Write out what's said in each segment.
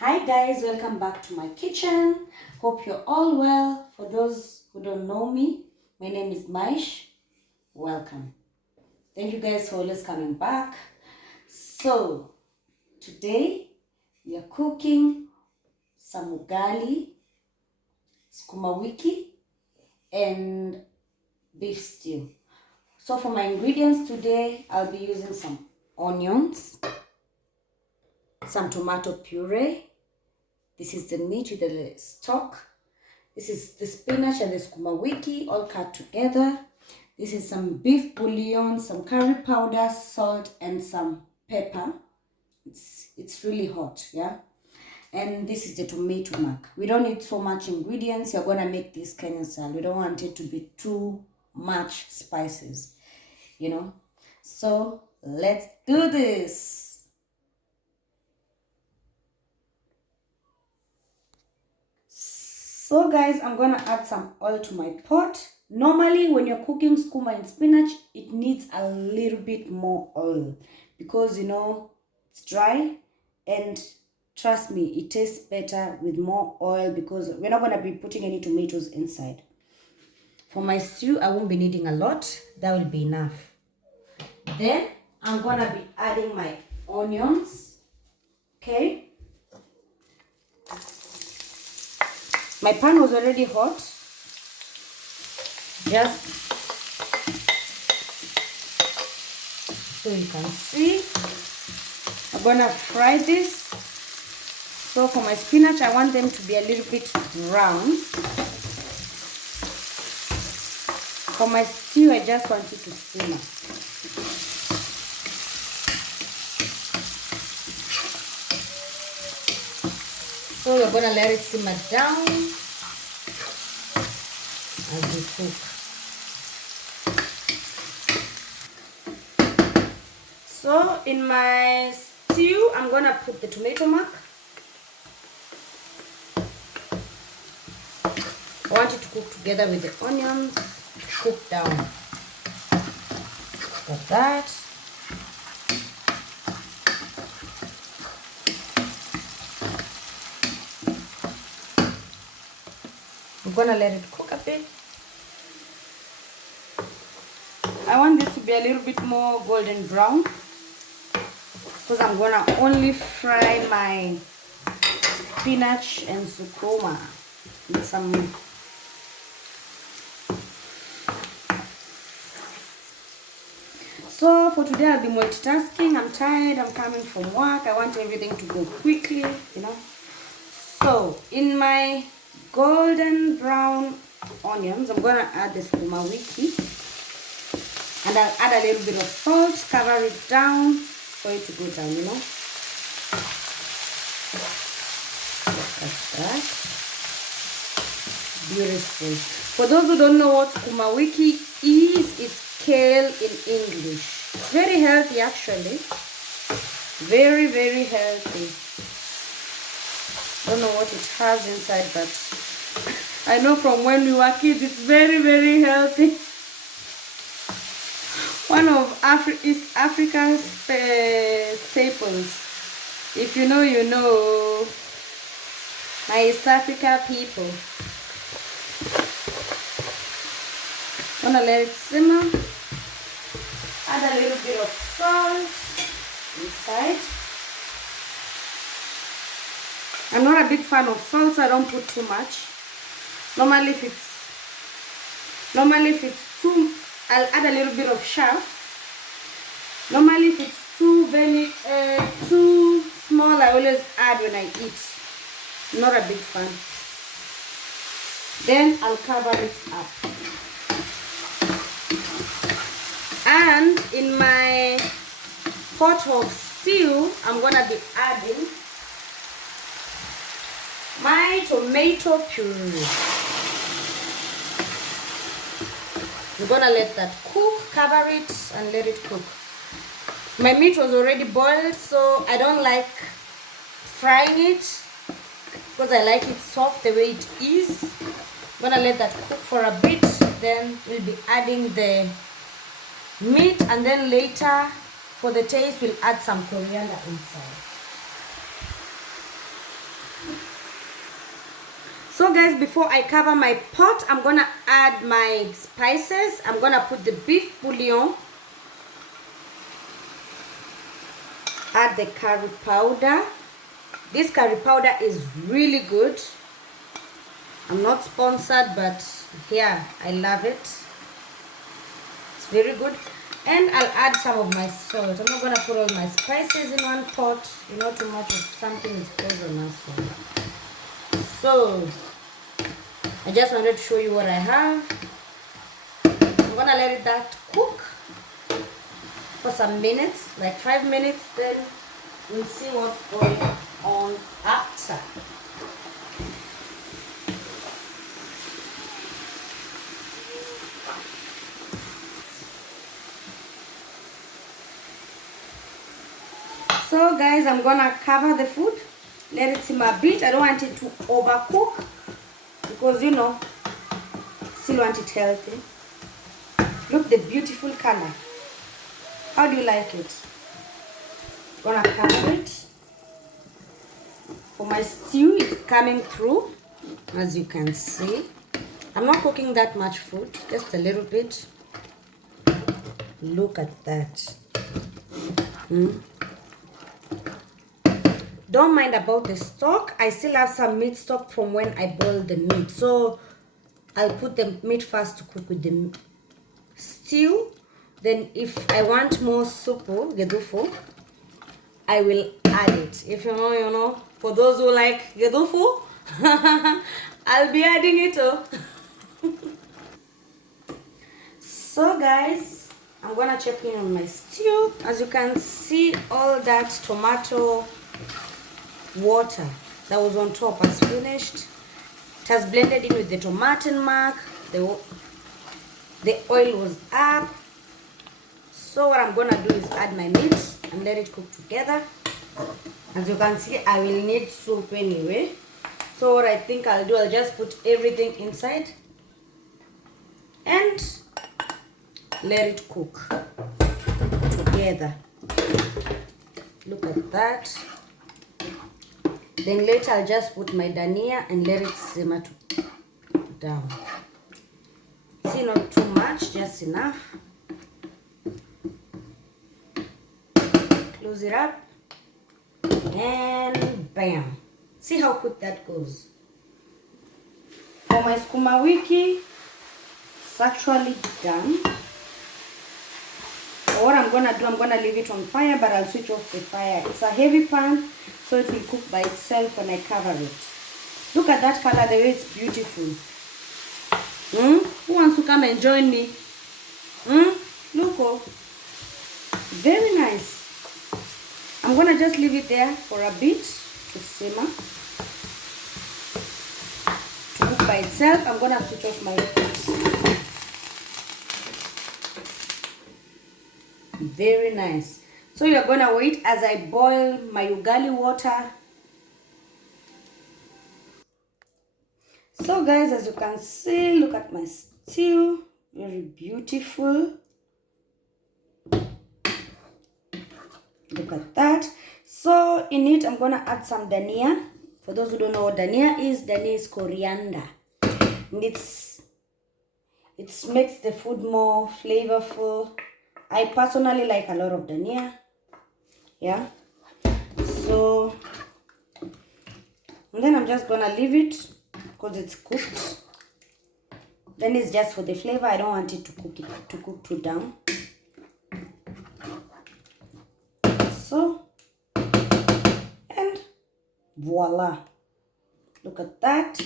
Hi guys, welcome back to my kitchen. Hope you're all well. For those who don't know me, my name is Maish. Welcome. Thank you guys for always coming back. So, today we are cooking some ugali, sukuma wiki, and beef stew. So for my ingredients today, I'll be using some onions, some tomato puree. This is the meat with the stock. This is the spinach and the sukuma wiki all cut together. This is some beef bouillon, some curry powder, salt, and some pepper. It's really hot, yeah. And this is the tomato mark. We don't need so much ingredients. You're gonna make this Kenyan style. We don't want it to be too much spices, you know. So let's do this. So guys, I'm gonna add some oil to my pot. Normally when you're cooking skuma and spinach, it needs a little bit more oil because it's dry, and trust me, it tastes better with more oil because we're not gonna be putting any tomatoes inside. For my stew, I won't be needing a lot. That will be enough. Then I'm gonna be adding my onions. Okay. My pan was already hot. Just so you can see, I'm gonna fry this. So for my spinach, I want them to be a little bit brown. For my stew, I just want it to simmer. So you're gonna let it simmer down as you cook. So in my stew, I'm gonna put the tomato mark. I want it to cook together with the onions, cook down. Like that. I'm gonna let it cook a bit. I want this to be a little bit more golden brown because I'm gonna only fry my spinach and sukuma with some. So for today I'll be multitasking. I'm tired, I'm coming from work. I want everything to go quickly, So in my golden brown onions, I'm gonna add the sukuma wiki, and I'll add a little bit of salt, cover it down for it to go down, like that. Beautiful. For those who don't know what sukuma wiki is, it's kale in English. It's very healthy actually. Very, very healthy. Don't know what it has inside, but I know from when we were kids it's very, very healthy. One of East Africa's staples. If you know, you know. My East Africa people. Gonna let it simmer. Add a little bit of salt inside. I'm not a big fan of salt, so I don't put too much. Normally if it's too, I'll add a little bit of sharp. Normally if it's too small, I always add when I eat. Not a big fan. Then I'll cover it up. And in my pot of stew, I'm gonna be adding my tomato puree. I'm gonna let that cook, cover it and let it cook. My meat was already boiled, so I don't like frying it because I like it soft the way it is. I'm gonna let that cook for a bit, then we'll be adding the meat, and then later for the taste we'll add some coriander inside. So guys, before I cover my pot, I'm gonna add my spices. I'm gonna put the beef bouillon, add the curry powder. This curry powder is really good. I'm not sponsored, but yeah, I love it. It's very good. And I'll add some of my salt. I'm not gonna put all my spices in one pot. You know, too much of something is poisonous. So I just wanted to show you what I have. I'm gonna let that cook for some minutes, like 5 minutes, then we'll see what's going on after. So guys, I'm gonna cover the food, let it simmer a bit. I don't want it to overcook because you know, still want it healthy. Look the beautiful color. How do you like it? Gonna cover it. For my stew, it's coming through, as you can see. I'm not cooking that much food, just a little bit. Look at that. Don't mind about the stock. I still have some meat stock from when I boiled the meat. So I'll put the meat first to cook with the stew. Then if I want more supu, gedufu, I will add it. If you know, for those who like gedufu, I'll be adding it too. So guys, I'm gonna check in on my stew. As you can see, all that tomato water that was on top has finished. It has blended in with the tomato mark. The oil was up. So what I'm gonna do is add my meat and let it cook together. As you can see, I will need soup anyway. So what I think I'll do, I'll just put everything inside and let it cook together. Look at that. Then later I'll just put my dania and let it simmer down. See, not too much, just enough. Close it up and bam. See how quick that goes. For my sukuma wiki, it's actually done. So what I'm gonna do, I'm gonna leave it on fire, but I'll switch off the fire. It's a heavy pan, so it will cook by itself when I cover it. Look at that color, the way it's beautiful. Who wants to come and join me? Look, oh, very nice. I'm gonna just leave it there for a bit to simmer, to cook by itself. I'm gonna switch off my heat. Very nice. So you're gonna wait as I boil my ugali water. So guys, as you can see, look at my stew. Very beautiful. Look at that. So in it, I'm gonna add some dania. For those who don't know what dania is coriander. And it makes the food more flavorful. I personally like a lot of dania. Yeah. So, and then I'm just gonna leave it because it's cooked. Then it's just for the flavor. I don't want it to cook too down. So, and voila. Look at that.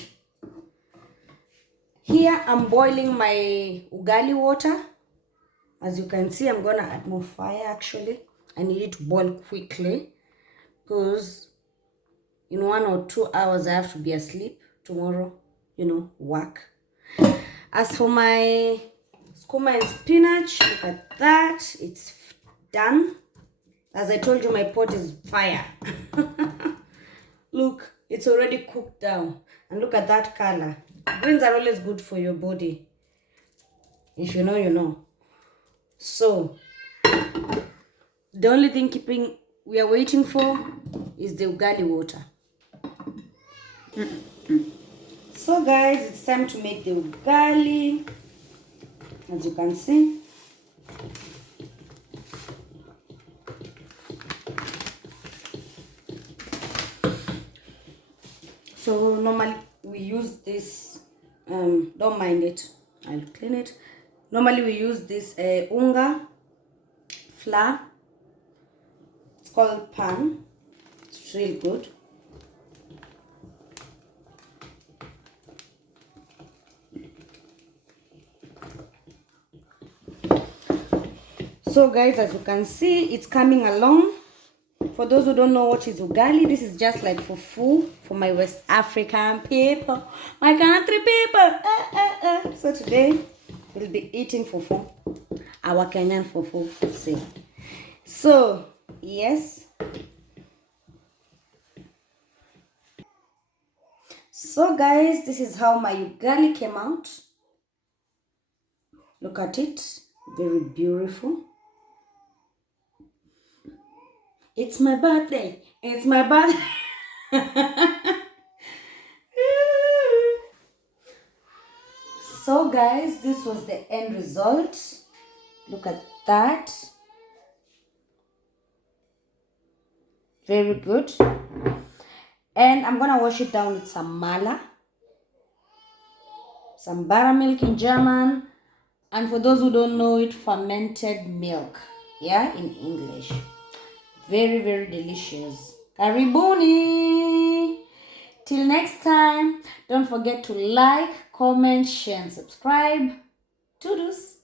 Here I'm boiling my ugali water. As you can see, I'm gonna add more fire actually. I need it to boil quickly because in 1 or 2 hours I have to be asleep tomorrow, you know, work. As for my skuma and spinach, look at that. It's done. As I told you, my pot is fire. Look, it's already cooked down. And look at that color. Greens are always good for your body. If you know, you know. So, the only thing we are waiting for is the ugali water. So guys, it's time to make the ugali. As you can see, so normally we use this, don't mind it, I'll clean it. Normally we use this unga flour. It's called pan. It's really good. So guys, as you can see, it's coming along. For those who don't know what is ugali, this is just like fufu for my West African people, my country people. So today we'll be eating fufu, our Kenyan fufu. So yes. So guys, this is how my ugali came out. Look at it, very beautiful. It's my birthday. It's my birthday. So guys, this was the end result. Look at that. Very good. And I'm gonna wash it down with some mala, some buttermilk in German, and for those who don't know it, fermented milk, yeah, in English. Very, very delicious. Karibuni! Till next time, don't forget to like, comment, share, and subscribe. Toodles!